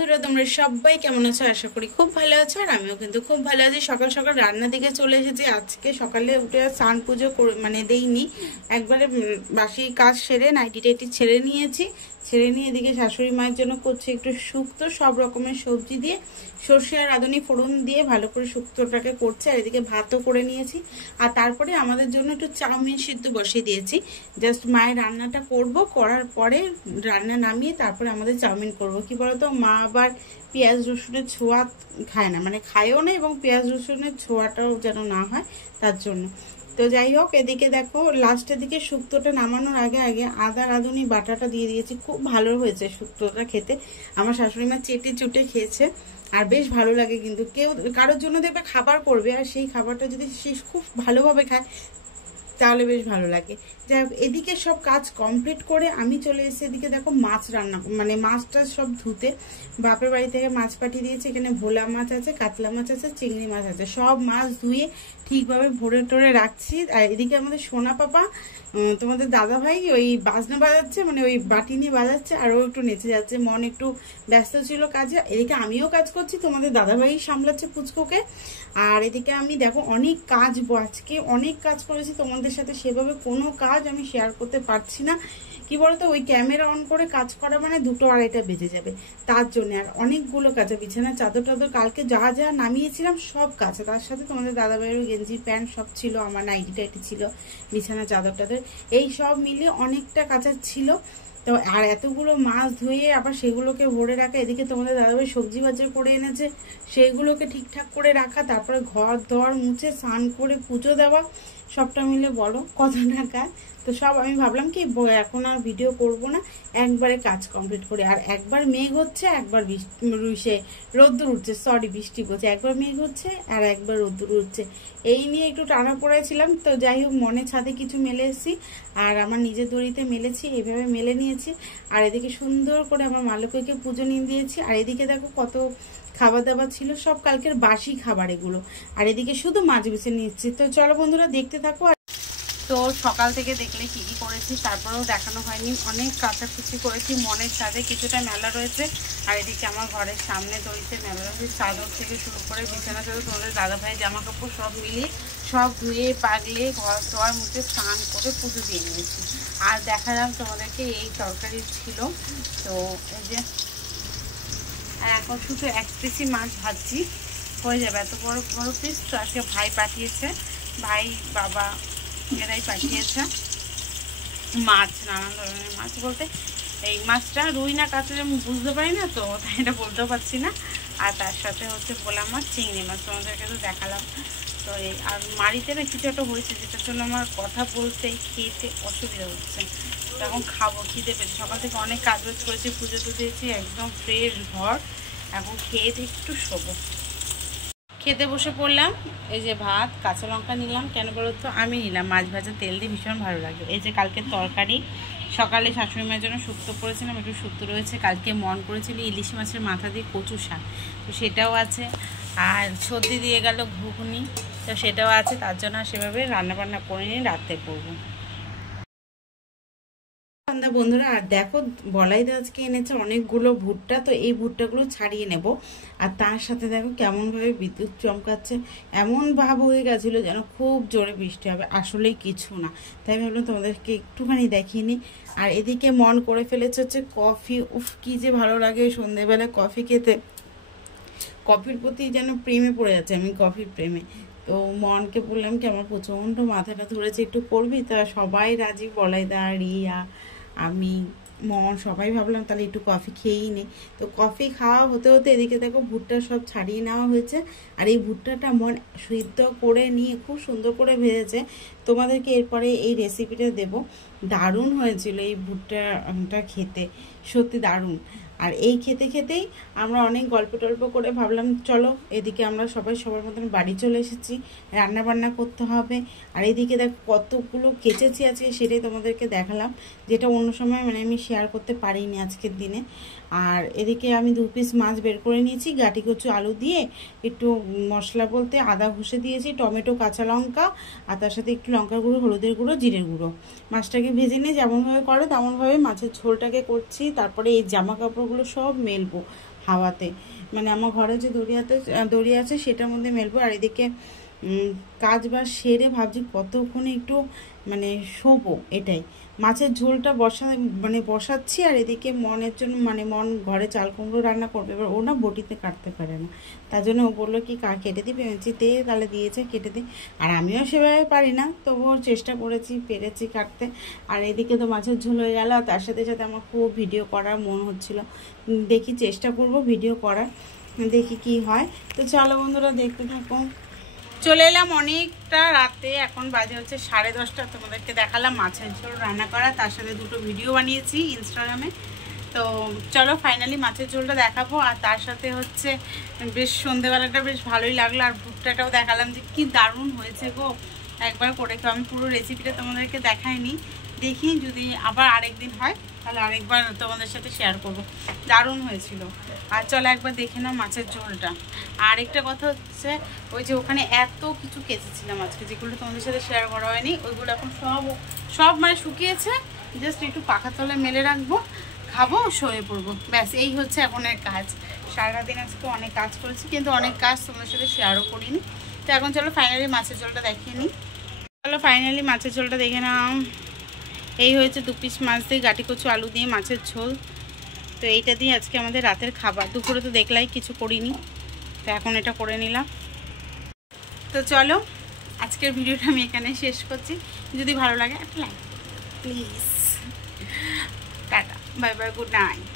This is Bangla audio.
তোমরা সবাই কেমন আছো? আশা করি খুব ভালো আছো। আর আমিও কিন্তু খুব ভালো আছি। সকাল সকাল রান্না দিকে চলে এসেছি। আজকে সকালে উঠে স্নান পুজো মানে দেইনি, একবারে বাসি কাজ সেরে নাইটি টাইটি ছেড়ে নিয়েছি। ছেড়ে নিয়ে এদিকে শাশুড়ি মায়ের জন্য করছে একটু শুক্তো, সব রকমের সবজি দিয়ে সর্ষে আর রাঁধুনি ফোড়ন দিয়ে ভালো করে শুক্তোটাকে করছে। আর এদিকে ভাতও করে নিয়েছি। আর তারপরে আমাদের জন্য একটু চাউমিন সিদ্ধ বসিয়ে দিয়েছি। জাস্ট মায়ের রান্নাটা করব, করার পরে রান্না নামিয়ে তারপরে আমাদের চাউমিন করব। কি বলতো, মা আবার পেঁয়াজ রসুনের ছোঁয়া খায় না, মানে খায়ও না, এবং পেঁয়াজ রসুনের ছোঁয়াটাও যেন না হয় তার জন্য। তো যাই হোক, এদিকে দেখো লাস্টের দিকে শুক্তোটা নামানোর আগে আগে আদা রাঁধুনি বাটাটা দিয়ে দিয়েছি। খুব ভালো হয়েছে শুক্তোটা খেতে। আমার শাশুড়ি মা চেটে চুটে খেয়েছে, আর বেশ ভালো লাগে। কিন্তু কেউ কারোর জন্য দেখবে খাবার করবে, আর সেই খাবারটা যদি সে খুব ভালোভাবে খায় তাহলে বেশ ভালো লাগে। যাই হোক, এদিকে সব কাজ কমপ্লিট করে আমি চলে এসেছি। এদিকে দেখো মাছ রান্না, মানে মাছটা সব ধুতে বাপের বাড়ি থেকে মাছ পাঠিয়ে দিয়েছে। এখানে ভোলা মাছ আছে, কাতলা মাছ আছে, চিংড়ি মাছ আছে। সব মাছ ধুয়ে ঠিকভাবে ভরে টরে রাখছি। আর এদিকে আমাদের সোনা পাপা, তোমাদের দাদা ভাই ওই বাজনা বাজাচ্ছে, মানে ওই বাটি নিয়ে বাজাচ্ছে, আর ও একটু নেচে যাচ্ছে। মন একটু ব্যস্ত ছিল কাজে। এদিকে আমিও কাজ করছি, তোমাদের দাদা ভাই সামলাচ্ছে পুচকুকে। আর এদিকে আমি দেখো অনেক কাজ, আজকে অনেক কাজ করেছি। তোমাদের সাথে সেভাবে কোনো কাজ আমি শেয়ার করতে পারছি না। কি বলতো, ওই ক্যামেরা অন করে কাজ করা মানে 2-2:30 বেজে যাবে, তার জন্য। আর অনেকগুলো কাজ, বিছানা চাদর টাদর কালকে যা যা নামিয়েছিলাম সব কাজ, তার সাথে তোমাদের দাদা ভাইয়ের গেঞ্জি প্যান্ট সব ছিল, আমার নাইটি টাইটি ছিল, বিছানা চাদর টাদর, এই সব মিলিয়ে অনেকটা কাঁচা ছিল। তো আর এতগুলো মাছ ধুয়ে আবার সেগুলোকে ভরে রাখা। এদিকে তোমাদের দাদাভাই সবজি বাজার করে এনেছে, সেগুলোকে ঠিকঠাক করে রাখা। তারপরে ঘর দর মুছে স্নান করে পুজো দেওয়া, সবটা মিলে বলো কত টাকা। তো সব আমি ভাবলাম কি এখন আর ভিডিও করব না, একবারে কাজ কমপ্লিট করে। আর একবার মেঘ হচ্ছে, একবার রোদ্দুর উঠছে, সরি বৃষ্টি বলছে। একবার মেঘ হচ্ছে আর একবার রোদ্দুর উঠছে, এই নিয়ে একটু টানা পড়েছিলাম। তো যাই হোক, মনে ছাদে কিছু মেলে এসেছি, আর আমার নিজের দড়িতে মেলেছি, এইভাবে মেলে নিয়েছি। আর এদিকে সুন্দর করে আমার মালকীকে পুজো নিয়ে দিয়েছি। আর এদিকে দেখো কত খাবার দাবার ছিল, সব কালকের বাসি খাবার এগুলো। আর এদিকে শুধু মাছ বেছে নিচ্ছি। তো চলো বন্ধুরা, দেখতে থাকো। তো সকাল থেকে দেখলে কি কি করেছি, তারপরেও দেখানো হয়নি। অনেক কাচাকুচি করেছি, মনের ছাদে কিছুটা মেলা রয়েছে, আর এদিকে আমার ঘরের সামনে দড়িতে মেলা রয়েছে। চাদর থেকে শুরু করে বিছানা চাদর, তোমাদের দাদা ভাই জামা কাপড় সব মিলিয়ে সব ধুয়ে পাগলে ঘর ধোয়ার মুখে স্নান করে পুজো দিয়ে নিয়েছি। আর দেখালাম তোমাদেরকে এই তরকারি ছিল। তো এই যে, আর এখন শুধু 1 পিসি মাছ ভাজছি, হয়ে যাবে। এত বড় বড় পিস তো আজকে ভাই পাঠিয়েছে, ভাই বাবা এরাই পাঠিয়েছে মাছ, নানান ধরনের মাছ। বলতে এই মাছটা রুই না কাতলা আমি বুঝতে পারি না, তো তাই এটা বলতেও পারছি না। আর তার সাথে হচ্ছে ভোলা মাছ, চিংড়ি মাছ, তোমাদেরকে তো দেখালাম। তো এই আর মাড়িতে না কিছু একটা হয়েছে, যেটার জন্য আমার কথা বলতে খেতে অসুবিধা হচ্ছে। তখন খাবো, খিদে পেয়েছে। সকাল থেকে অনেক কাজ বাজ করেছি, পুজো তো দিয়েছি, একদম ফ্রেশ ঘর। এখন খেয়ে একটু শোবো। খেতে বসে পড়লাম। এই যে ভাত, কাঁচা লঙ্কা নিলাম, কেন বলো তো, আমি নিলাম মাছ ভাজা তেল দিয়ে, ভীষণ ভালো লাগে। এই যে কালকের তরকারি, সকালে শাশুড়ি মায়ের জন্য শুক্তো করেছিলাম, একটু শুক্তো রয়েছে। কালকে মন করেছিল ইলিশ মাছের মাথা দিয়ে কচু শাক, তো সেটাও আছে। আর সর্দি দিয়ে গেল ঘুগনি, তো সেটাও আছে। তার জন্য সেভাবে রান্নাবান্না করে নিয়ে রাতে করবো। বন্ধুরা, আর দেখো বলাইদা আজকে এনেছে অনেকগুলো ভুট্টা। তো এই ভুট্টাগুলো ছাড়িয়ে নেব। আর তার সাথে দেখো কেমন ভাবে বিদ্যুৎ চমকাচ্ছে, এমন ভাব হয়ে গেছিল যেন খুব জোরে বৃষ্টি হবে, আসলেই কিছু না। তাই ভাবলাম তোমাদেরকে একটুখানি দেখিয়ে নিই। আর এদিকে মন করে ফেলেছে হচ্ছে কফি। উফ, কি যে ভালো লাগে সন্ধ্যেবেলায় কফি খেতে। কফির প্রতি যেন প্রেমে পড়ে যাচ্ছে আমি, কফির প্রেমে। তো মনকে বললাম কি আমার প্রচণ্ড মাথাটা ধরেছে, একটু করবি? তা সবাই রাজি, বলাইদা, রিয়া, আমি, মন, সবাই ভাবলাম তাহলে একটু কফি খেয়েই নে। তো কফি খাওয়া হতে হতে এদিকে দেখো ভুট্টা সব ছাড়িয়ে নেওয়া হয়েছে। আর এই ভুট্টাটা মন সিদ্ধ করে নিয়ে খুব সুন্দর করে ভেজেছে। তোমাদেরকে এরপরে এই রেসিপিটা দেব। দারুণ হয়েছিল এই ভুট্টাটা খেতে, সত্যি দারুণ। আর এই খেতে খেতেই আমরা অনেক গল্প টল্প করে ভাবলাম চলো এদিকে আমরা সবাই সবার মতন বাড়ি চলে এসেছি, রান্না বান্না করতে হবে। আর এদিকে দেখো কতগুলো কেচেছি আজকে, সেটাই তোমাদেরকে দেখালাম, যেটা অন্য সময় মানে আমি শেয়ার করতে পারিনি আজকের দিনে। আর এদিকে আমি 2 পিস মাছ বের করে নিয়েছি, গাটি কচু আলু দিয়ে একটু মশলা বলতে আদা ঘষে দিয়েছি, টমেটো, কাঁচা লঙ্কা, আর তার সাথে একটু লঙ্কার গুঁড়ো, হলুদের গুঁড়ো, জিরের গুঁড়ো। মাছটাকে ভেজে নিয়ে যেমনভাবে করে তেমনভাবে মাছের ঝোলটাকে করছি। তারপরে এই জামা কাপড়গুলো সব মেলবো, হাওয়াতে, মানে আমার ঘরে যে দড়ি আছে সেটার মধ্যে মেলবো। আর এদিকে কাজ বাজ সেরে ভাবছি কতক্ষণে একটু মানে শোবো, এটাই। মাছের ঝোলটা বসাচ্ছি, আর এদিকে মনের জন্য মন ঘরে চাল কুমড়ো রান্না করবে। এবার ও না বটিতে কাটতে পারে না, তার জন্য ও বললো কি কেটে দিই, ভেবেছি দে, তাহলে দিয়েছে কেটে দিই। আর আমিও সেভাবে পারি না, তবুও চেষ্টা পেরেছি কাটতে। আর এদিকে তো মাছের ঝোল হয়ে গেল, তার সাথে সাথে আমার খুব ভিডিও করার মন হচ্ছিল, দেখি চেষ্টা করব ভিডিও করার, দেখি কি হয়। তো চলো বন্ধুরা দেখতে থাকো। চলে এলাম অনেকটা রাতে, এখন বাজে হচ্ছে 10:30। তোমাদেরকে দেখালাম মাছের ঝোল রান্না করা, তার সাথে 2টো ভিডিও বানিয়েছি ইনস্টাগ্রামে। তো চলো ফাইনালি মাছের ঝোলটা দেখাবো। আর তার সাথে হচ্ছে বেশ সন্ধেবেলাটা বেশ ভালোই লাগলো, আর ভুট্টাটাও দেখালাম যে কি দারুণ হয়েছে গো, একবার করে। তো আমি পুরো রেসিপিটা তোমাদেরকে দেখাইনি, দেখি যদি আবার আরেকদিন হয় তাহলে আরেকবার তোমাদের সাথে শেয়ার করব, দারুণ হয়েছিল। আর চলো একবার দেখে নাও মাছের ঝোলটা। আর একটা কথা হচ্ছে, ওই যে ওখানে এত কিছু কেচেছিলাম আজকে, যেগুলো তোমাদের সাথে শেয়ার করা হয়নি, ওইগুলো এখন সব মানে শুকিয়েছে, জাস্ট একটু পাখা তলে মেলে রাখবো, খাবো, শুয়ে পড়বো, ব্যাস এই হচ্ছে এখনের কাজ। সারাদিন আজকে অনেক কাজ করেছি, কিন্তু অনেক কাজ তোমাদের সাথে শেয়ারও করিনি। তো এখন চলো ফাইনালি মাছের ঝোলটা দেখিয়ে নিই। চলো ফাইনালি মাছের ঝোলটা দেখে নাও। এই হয়েছে 2 পিস মাছ দিয়ে গাটি কচু আলু দিয়ে মাছের ঝোল। তো এইটা দিয়ে আজকে আমাদের রাতের খাবার। দুপুরে তো দেখলাই কিছু করিনি, তো এখন এটা করে নিলাম। তো চলো আজকের ভিডিওটা আমি এখানে শেষ করছি। যদি ভালো লাগে একটা like please. Tata, bye bye, good night.